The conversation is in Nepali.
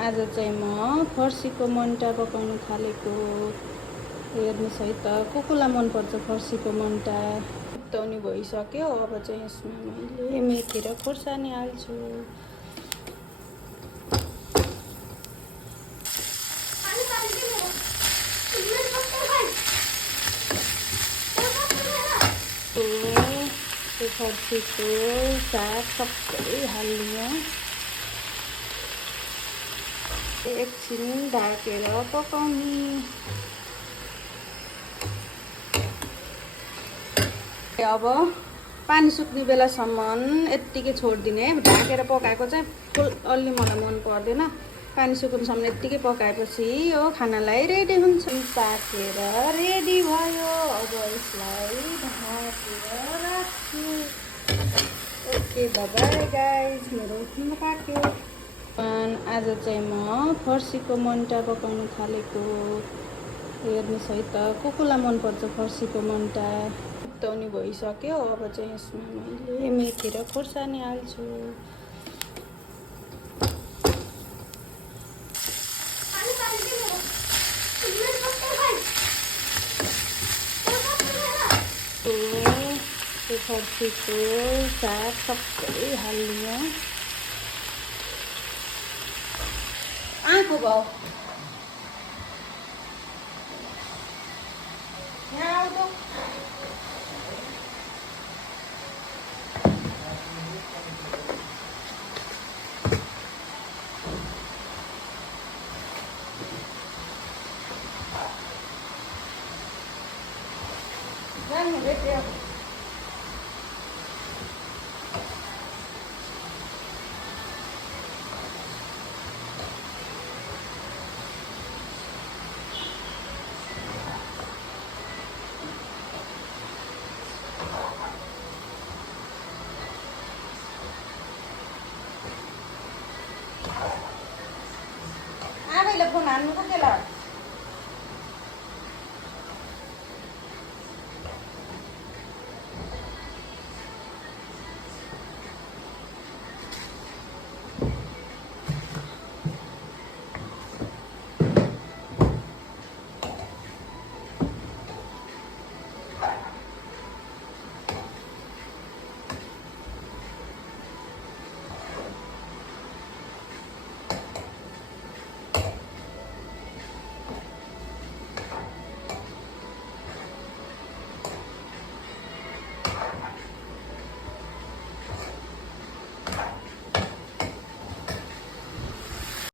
आज चाहिँ म फर्सीको मुन्टा पकाउन थालेको। हेर्नुहोस् है त, कुकुलाई मनपर्छ फर्सीको मुन्टा। तौनी भइसक्यो। अब चाहिँ यसमा मैले मेथी र खोर्सानी हाल्छु। फर्सीको साग सबै हाल्नु। एकछिन ढाकेर पकाउने। अब पानी सुक्ने बेलासम्म यत्तिकै छोडिदिने। ढाकेर पकाएको चाहिँ अलि मलाई मन पर्दैन। पानी सुक्नुसम्म यत्तिकै पकाएपछि यो खानालाई रेडी हुन्छ। पाकेर रेडी भयो। अब यसलाई ढाकेर राख्छु। ओके, बाइ गाइज, मेरो खाना पाक्यो। आज चाहिँ म फर्सीको मुन्टा पकाउन थालेको। हेर्नुहोस् है त, कुकुलाई मनपर्छ फर्सीको मुन्टा। तौनी भइसक्यो। अब चाहिँ यसमा मैले मेथी र खोर्सानी हाल्छु। फर्सीको साग सबै हाल्नु। आएको भाउ यहाँ आउँदो। आफैले फोन हान्नुको के ल?